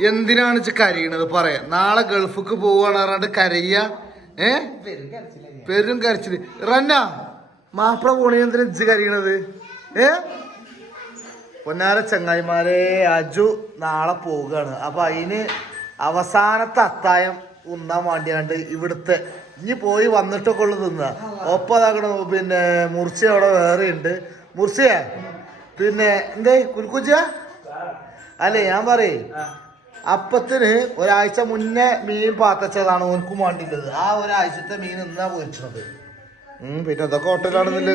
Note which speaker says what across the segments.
Speaker 1: എന്തിനാണ് ഇച്ച് കരയണത്? പറയാം. നാളെ ഗൾഫിക്ക് പോവാണ് പറഞ്ഞിട്ട് കരയ്യ ഏ? പെരും കരച്ചിൽ. റന്ന മാപ്പിള പോണി എന്തിനാ ഇജ്ജ് കരയണത്? ഏ? പൊന്നാര ചങ്ങായിമാരെ അജു നാളെ പോവുകയാണ്. അപ്പൊ അതിന് അവസാനത്തെ അത്തായം ഉണ്ണാൻ വേണ്ടിയാണ്ട് ഇവിടുത്തെ ഇനി പോയി വന്നിട്ടൊക്കെ ഉള്ളു തിന്ന. ഒപ്പതാക്കണ പിന്നെ മുർച്ചി അവിടെ വേറെ ഉണ്ട് മുർച്ചിയ പിന്നെ എന്തേ? കുൽക്കുച്ച അല്ലേ ഞാൻ പറയേ. അപ്പത്തിന് ഒരാഴ്ച മുന്നേ മീൻ പാത്തച്ചതാണ് ഓനക്കും വേണ്ടിയുള്ളത് ആ ഒരാഴ്ചത്തെ മീൻ എന്നാ പൊരിച്ചത്. ഉം പിന്നെ അതൊക്കെ ഹോട്ടലാണെന്നില്ല?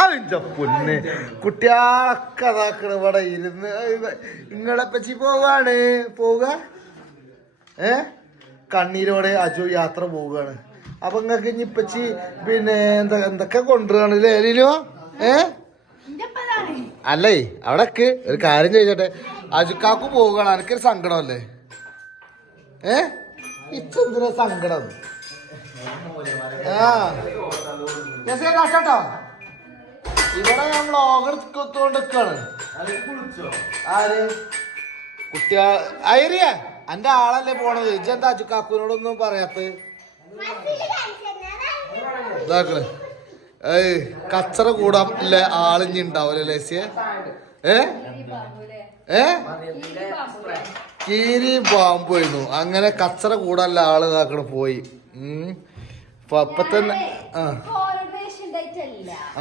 Speaker 1: അതിന്റെ പൊന്ന്. കുട്ടികളൊക്കെ അതാക്കണ ഇവിടെ ഇരുന്ന് നിങ്ങളെ പറ്റി പോവാണ്. പോവുക? ഏ? കണ്ണീരോടെ അജു യാത്ര പോവുകയാണ്. അപ്പൊ നിങ്ങക്ക് ഇനിപ്പച്ചി പിന്നെ എന്താ എന്തൊക്കെ കൊണ്ടുവരാണ്? ലേലിലോ? ഏ? അല്ലേ? അവിടെ ഒരു കാര്യം ചോദിച്ചോട്ടെ അജുക്കാക്ക് പോവുകയാണ്. എനിക്കൊരു സങ്കടമല്ലേ? ഏ? ഇച്ചെന്തിനാ സങ്കടം? ആ. കാട്ടോ ഇവിടെ ഞാൻ വ്ളോഗ് കൊത്തുകൊണ്ടിരിക്കാണ് ആര്? കുട്ടിയാ അയറിയ എന്റെ ആളല്ലേ പോണത്? ഇജ്ജെന്താ അജുക്കാക്കുവിനോടൊന്നും പറയാത്ത ഇതാക്കൾ ഏയ് കച്ചറ കൂടാൻ ആളിഞ്ഞി ഉണ്ടാവൂലേ ലേസിയെ ഏ? ഏ? കീരി പാമ്പായിരുന്നു അങ്ങനെ കച്ചറ കൂടാല്ല ആൾ ഇതാക്കണ പോയി. ഉം. അപ്പൊ അപ്പൊ തന്നെ ആ.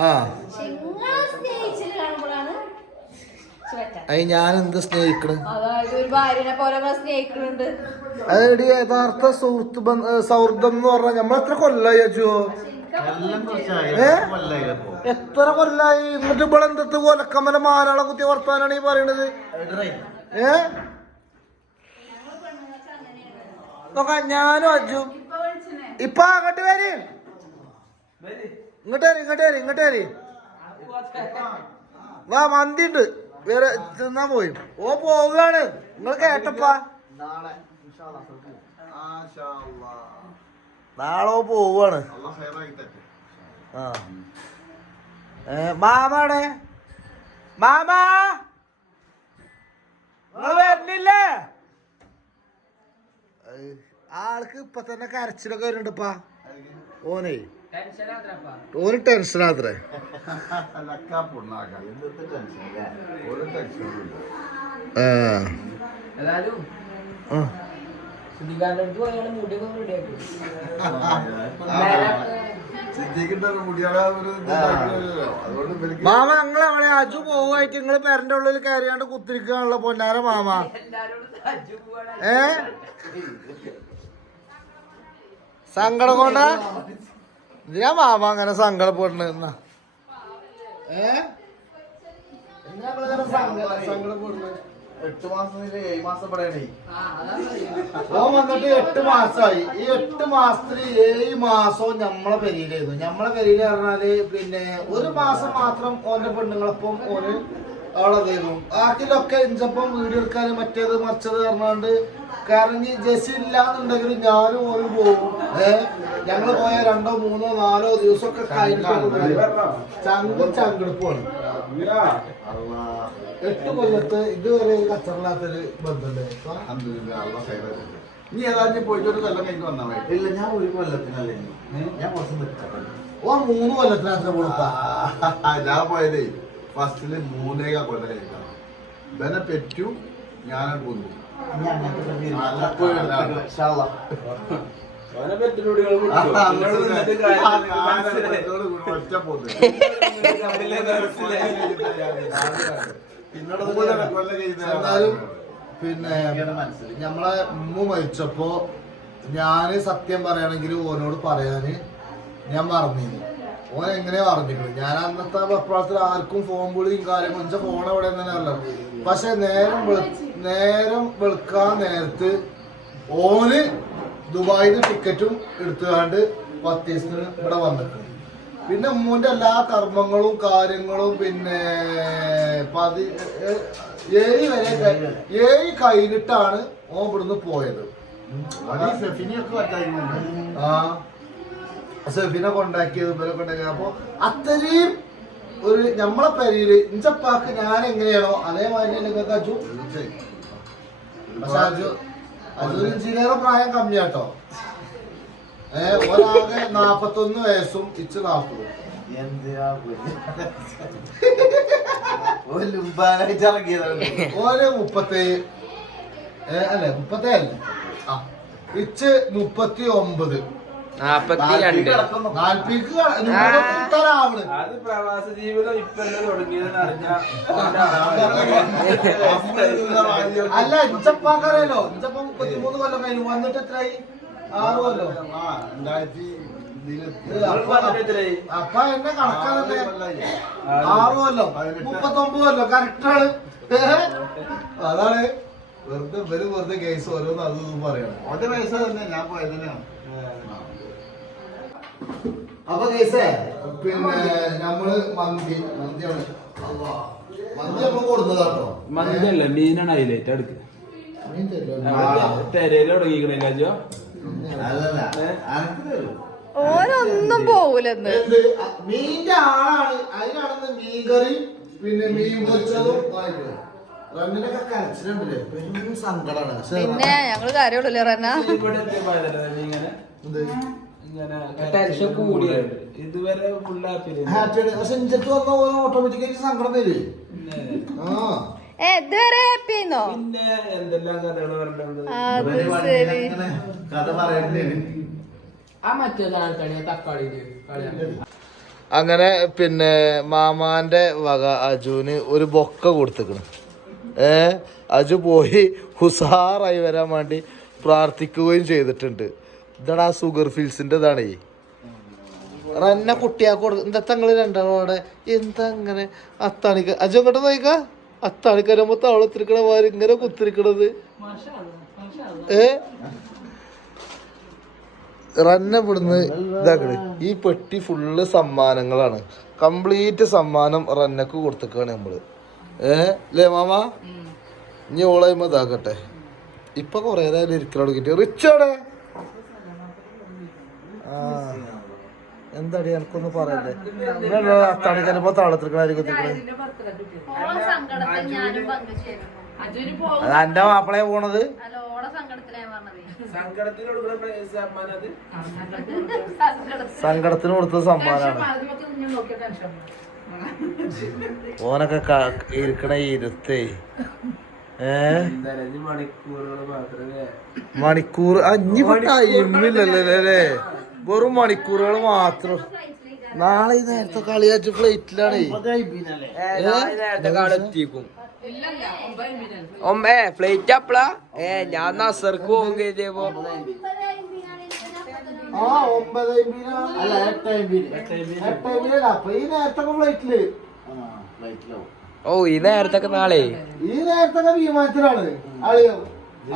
Speaker 1: ആ. അത് ഞാൻ എന്ത് സ്നേഹിക്കണ്? അതെടി യഥാർത്ഥ സുഹൃത്ത് സൗഹൃദം എന്ന് പറഞ്ഞാൽ നമ്മൾ എത്ര കൊല്ലായി അജു? ഏ? എത്ര കൊല്ലായി? എന്നിട്ട് ഇവിടെ എന്തത്ത് കൊലക്കമ്മല മാനാളെ കുത്തി വർത്താനാണ് ഈ പറയണത്? ഏ? നോക്കാം ഞാനും അജു. ഇപ്പൊ അങ്ങോട്ട് വരി. ഇങ്ങോട്ട് വരി ഇങ്ങോട്ട് വരി ഇങ്ങോട്ട് വരി. വാ മന്തി ഉണ്ട് വേറെ തിന്നാ പോയി. ഓ പോവുകയാണ്. നിങ്ങൾ കേട്ടപ്പാ. നാളെ ഓ പോവാണ് ആ. മാമാടെ മാമാ വരുന്നില്ലേ ആൾക്ക് ഇപ്പൊ തന്നെ കരച്ചിലൊക്കെ വരുന്നുണ്ടപ്പാ ഓനെ. ഓന് ടെൻഷനാത്രേ ആ. മാമ നിങ്ങൾ അവിടെ അജു പോവായിട്ട് നിങ്ങൾ പെരന്റെ ഉള്ളിൽ കയറിയാണ്ട് കുത്തിരിക്കാനുള്ള പൊന്നാര മാമ. ഏ? സങ്കടം കൊണ്ട? എന്തിനാ മാമ അങ്ങനെ സങ്കടപ്പെടുന്നത് എന്നാ ഏ സങ്കടപ്പെടുന്നത്?
Speaker 2: എട്ട് മാസം ഏഴ് മാസം പറയണേ
Speaker 1: ഓ വന്നിട്ട് എട്ട് മാസമായി ഈ എട്ട് മാസത്തിൽ ഏഴ് മാസവും ഞമ്മളെ പെരിയിലായിരുന്നു ഞമ്മളെ പെരിയിൽ പറഞ്ഞാൽ പിന്നെ ഒരു മാസം മാത്രം ഓന്റെ പെണ്ണുങ്ങളൊപ്പം ഓന് അവളതായിരുന്നു. ആക്കിലൊക്കെ ബാക്കിലൊക്കെ ഇഞ്ചപ്പം വീഡിയോ എടുക്കാൻ മറ്റേത് മറിച്ചത് പറഞ്ഞാണ്ട് കരഞ്ഞ് ജെസി ഇല്ലാന്നുണ്ടെങ്കിൽ ഞാനും ഓന് പോകും ഏ? ഞങ്ങൾ പോയ രണ്ടോ മൂന്നോ നാലോ ദിവസമൊക്കെ കഴിഞ്ഞിട്ട് ചങ്കും ചങ്കെടുപ്പാണ് എട്ട് കൊല്ലത്ത് ഇതുവരെ കച്ചറില്ലാത്തൊരു ബന്ധമുണ്ട്.
Speaker 2: നീ ഏതാണ്ട് പോയിട്ട് ഒരു കൊല്ലം കഴിഞ്ഞ് മതി.
Speaker 3: ഇല്ല ഞാൻ ഒരു കൊല്ലത്തിനല്ലേ ഞാൻ കുറച്ച് നിൽക്കാം
Speaker 1: ഓ മൂന്ന് കൊല്ലത്തിനകത്ത് കൊടുത്ത.
Speaker 2: ഞാൻ പോയതേ ഫസ്റ്റിൽ മൂന്നേക കൊല്ലം കഴിക്കാം ഇവനെ പെറ്റു ഞാനത് കൊന്നു.
Speaker 3: ഞാൻ
Speaker 4: കാര്യം
Speaker 2: പോന്നു.
Speaker 1: ഞമ്മളെ ഉമ്മ മരിച്ചപ്പോ ഞാൻ സത്യം പറയണെങ്കിൽ ഓനോട് പറയാന് ഞാൻ മറന്നിരുന്നു ഓൻ എങ്ങനെയാ പറഞ്ഞിരുന്നു ഞാൻ അന്നത്തെ വെപ്രാളത്തിൽ ആർക്കും ഫോൺ വിളിയും കാര്യങ്ങളും എന്റെ ഫോൺ എവിടെ തന്നെ അല്ല പക്ഷെ നേരം നേരം വെളുക്കാൻ നേരത്ത് ഓന് ദുബായിന്ന് ടിക്കറ്റും എടുത്തുകൊണ്ട് പത്ത് ദിവസത്തിന് ഇവിടെ വന്നിട്ടുണ്ട്. പിന്നെ ഉമ്മൂന്റെ എല്ലാ കർമ്മങ്ങളും കാര്യങ്ങളും പിന്നെ പതി ഏഴ് വരെ ഏഴ് കഴിഞ്ഞിട്ടാണ് ഓൻ ഇവിടുന്ന് പോയത്. ആ. സെഫിനെ കൊണ്ടാക്കിയത് ഇവരെ കൊണ്ടാക്കിയത്. അപ്പൊ അത്രയും ഒരു നമ്മളെ പരിയിൽ ഇഞ്ചപ്പാക്ക് ഞാൻ എങ്ങനെയാണോ അതേമാതിരി നിങ്ങൾക്ക് അജു. പക്ഷെ അജു അജു ഒരു ഇഞ്ചിനേറെ പ്രായം കമ്മിയാട്ടോ. ഏ ഒരാകെ നാപ്പത്തൊന്ന് വയസ്സും ഇച്ച് നാപ്പതും ഓര് മുപ്പത്തേഴ് അല്ലേ മുപ്പത്തേഴല്ലേ ആ ഇച്ച് മുപ്പത്തി ഒമ്പത്
Speaker 5: നാപ്പത്തി രണ്ട്
Speaker 4: അത് പ്രവാസ ജീവിതം ഇപ്പൊ തുടങ്ങിയതെന്ന്
Speaker 1: അല്ല ഇഞ്ചപ്പാക്കറിയാലോ ഇഞ്ചപ്പ മുപ്പത്തിമൂന്ന് കൊല്ലം കഴിഞ്ഞു. വന്നിട്ട് എത്രയായി ആറ് കൊല്ലം?
Speaker 2: ആ രണ്ടായിരത്തി ഇതിലെത്തി.
Speaker 1: അപ്പ അപ്പ എന്നെ കണക്കാണല്ലേ ആറ് കൊല്ലം മുപ്പത്തൊമ്പത് കൊല്ലം. കറക്റ്റാണ്. അതാണ്. വെറുതെ വെറു വെറുതെ കേസ് ഓരോന്ന് അത് ഇതും പറയണം.
Speaker 2: ഒറ്റ പൈസ തന്നെ ഞാൻ പോയത് തന്നെയാണ്
Speaker 1: അപ്പൊ കേസേ? പിന്നെ നമ്മൾ മന്തി മന്തിയാണ്. അള്ളാ. മന്തി നമ്മൾ കൊടുത്തതാട്ടോ
Speaker 4: മന്തിയല്ല മീനാണ് ഹൈലൈറ്റ് അടുക്ക്? തെരയിൽ തുടങ്ങിക്കണില്ല അജോ
Speaker 3: അല്ലല്ല അനക്ക് തരും.
Speaker 6: ഓരൊന്നും പോവൂലെന്ന്.
Speaker 1: എന്ത്? അ- മീന്റെ ആളാണ്. അതിനാണെന്ന് മീൻ കറി പിന്നെ മീൻ പൊരിച്ചതും വാങ്ങിക്കുന്നത്
Speaker 6: പിന്നെ ഞങ്ങൾ കാര്യമുള്ളൂ റന്ന
Speaker 5: ടെൻഷൻ കൂടി.
Speaker 4: ഇതുവരെ ഫുൾ
Speaker 1: സങ്കടം വരും. ആ.
Speaker 6: ഇതുവരെ ഹാപ്പി ആയിരുന്നോ?
Speaker 4: പിന്നെ എന്തെല്ലാം കഥകൾ
Speaker 3: അങ്ങനെ
Speaker 1: പിന്നെ മാമാന്റെ വക അജുവിന് ഒരു ബൊക്ക കൊടുത്തേക്കണ്. അജു പോയി ഹുസാറായി വരാൻ വേണ്ടി പ്രാർത്ഥിക്കുകയും ചെയ്തിട്ടുണ്ട്. ഇതാണ് ആ സുഗർ ഫിൽസിന്റെ ഇതാണേ റന്ന കുട്ടിയാക്ക് കൊടുക്ക എന്താ തങ്ങൾ രണ്ടാളോടെ എന്താ അങ്ങനെ അത്താണിക്ക അജു അങ്ങോട്ട് നോക്ക അത്താണിക്ക വരുമ്പോ തവളത്തിരിക്കണ മാതിരി ഇങ്ങനെ കുത്തിരിക്കണത്. ഏ? റന്ന ഇവിടുന്ന് ഇതാക്കണ്. ഈ പെട്ടി ഫുള്ള് സമ്മാനങ്ങളാണ്. കംപ്ലീറ്റ് സമ്മാനം റന്നക്ക് കൊടുത്തേക്കാണ് നമ്മൾ. ഏ? അല്ലേ മാമ? ഇനി ഓളായ്മ ഇതാക്കട്ടെ. ഇപ്പൊ കൊറേ നേരം ഇരിക്കൽ തുടങ്ങിട്ട് റിച്ചോടെ? ആ. എന്താടി എനിക്കൊന്ന് പറയണ്ടേ താളത്തിരിക്കണായിരിക്കും
Speaker 6: സങ്കടത്തിൽ ഞാനും പങ്കുചേരുന്നു
Speaker 1: അത് എന്റെ മാപ്പിളയെ പോണത്. സങ്കടത്തിന് കൊടുത്ത സമ്മാനാണ്. ഓനൊക്കെ ഇരിക്കണ ഇരുത്തേ. ഏ? മണിക്കൂർ. അഞ്ഞു ടൈമില്ലല്ലോ അല്ലേ? വെറും മണിക്കൂറുകൾ മാത്രം. നാളെ ഈ നേരത്തെ കളിയാറ്റ് ഫ്ലൈറ്റിലാണ്
Speaker 5: ഒമ്പേ ഫ്ലൈറ്റ് അപ്പളാ? ഏ ഞാൻ നസർക്ക് പോകും കരുതിയപ്പോ
Speaker 1: ആ ഒമ്പത്
Speaker 3: അല്ല എട്ടായിരം
Speaker 1: എട്ടല്ല അപ്പൊ ഈ നേരത്തെ
Speaker 3: ഫ്ലൈറ്റിൽ ഫ്ലൈറ്റിലാവും
Speaker 5: ഓ ഈ നേരത്തൊക്കെ നാളെ.
Speaker 1: ഈ നേരത്തെ വിമാനത്തിലാണ് അളിയോ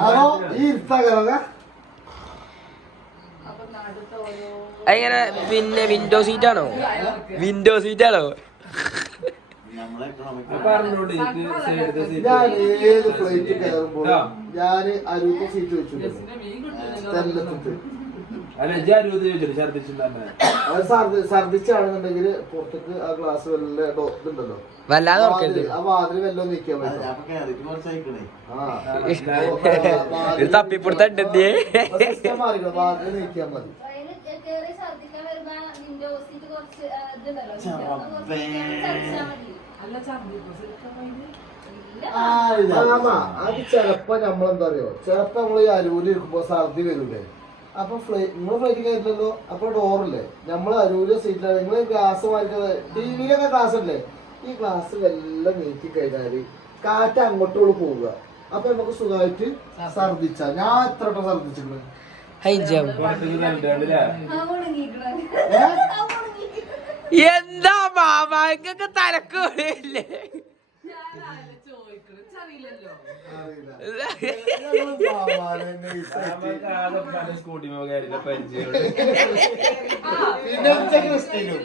Speaker 1: അതോ ഈ ഇരുത്തകരക
Speaker 5: എങ്ങനെ? പിന്നെ വിൻഡോ സീറ്റ് ആണോ? വിൻഡോ സീറ്റ് ആണോ?
Speaker 1: ഞാൻ ഏത് ഫ്ലൈറ്റ് കയറുമ്പോൾ ഞാൻ അരുത്ത സീറ്റ് വെച്ചിട്ടുണ്ട്. ഛർദിച്ചാണെന്നുണ്ടെങ്കിൽ പുറത്തേക്ക് ആ ഗ്ലാസ് വല്ല ഡോ- ഇതുണ്ടല്ലോ.
Speaker 5: വല്ലാതെ ഒരു
Speaker 1: അത് ചെലപ്പോ നമ്മളെന്താ അറിയോ? ചെലപ്പോ നമ്മൾ ഈ അരൂര് ഇരിക്കുമ്പോ ഛർദി വരൂലേ? അപ്പൊ ഫ്ലൈറ്റ് നിങ്ങൾ ഫ്ലൈറ്റ് കയറ്റില്ലല്ലോ അപ്പൊ ഡോറില്ലേ നമ്മൾ അരൂര് സീറ്റിലാണ് നിങ്ങൾ ഗ്ലാസ് മാറ്റിയത്. ടി വിയിലൊക്കെ ഗ്ലാസ് അല്ലേ ഈ ഗ്ലാസ് എല്ലാം നീക്കി കഴിഞ്ഞാൽ കാറ്റ് അങ്ങോട്ടുള്ള പോവുക. അപ്പൊ നമുക്ക് സുഖമായിട്ട് ഛർദിച്ച ഞാൻ എത്ര വട്ടം ഛർദിച്ചിട്ടുണ്ട്?
Speaker 5: എന്താ മാമാക്കൊക്കെ തലക്കൂടില്ലേ
Speaker 1: പിന്നെ ഉച്ച ക്രിസ്റ്റീനും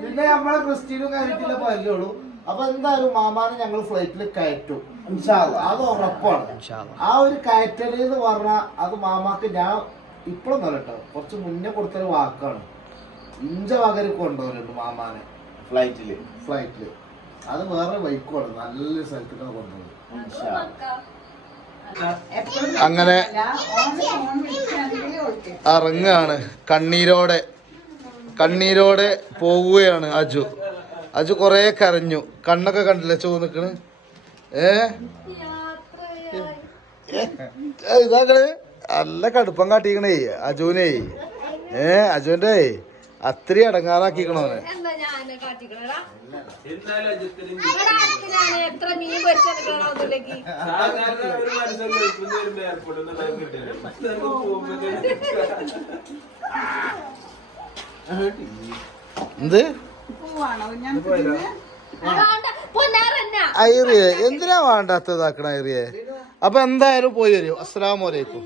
Speaker 1: പിന്നെ നമ്മളെ ക്രിസ്റ്റീനും കാര്യത്തിൽ പരിചയമുള്ളൂ അപ്പൊ എന്തായാലും മാമാനെ ഞങ്ങൾ ഫ്ലൈറ്റിൽ കയറ്റും. അത് ഉറപ്പാണ്. ആ ഒരു കയറ്റൽ എന്ന് പറഞ്ഞാൽ അത് മാമാക്ക് ഞാൻ ഇപ്പോഴും കേട്ടോ കുറച്ച് മുന്നേ കൊടുത്തൊരു വാക്കാണ്. ഇഞ്ച വകര് കൊണ്ടുവരുന്നുണ്ട് മാമാനെ.
Speaker 3: ഫ്ലൈറ്റിൽ
Speaker 2: ഫ്ലൈറ്റിൽ അത് വേറെ ബൈക്കുമാണ് നല്ല സ്ഥലത്തേക്കാണ് കൊണ്ടുപോകുന്നത്
Speaker 1: അങ്ങനെ ഇറങ്ങാണ്. കണ്ണീരോടെ. കണ്ണീരോടെ പോവുകയാണ് അജു. അജു കൊറേ കരഞ്ഞു. കണ്ണൊക്കെ കണ്ടില്ല ചോ നിക്കണ്? ഏ? ഏ, ഇതാക്കൾ നല്ല കടുപ്പം കാട്ടിക്കണേ അജുവിനെ. ഏ അജുവിന്റെ? അത്രയും അടങ്ങാറാക്കിക്കണോ
Speaker 6: എന്താ
Speaker 1: ഐറിയെ എന്തിനാ വേണ്ടാത്തതാക്കണ ഐറിയെ അപ്പൊ എന്തായാലും പോയി വരും. അസ്സലാമലൈക്കും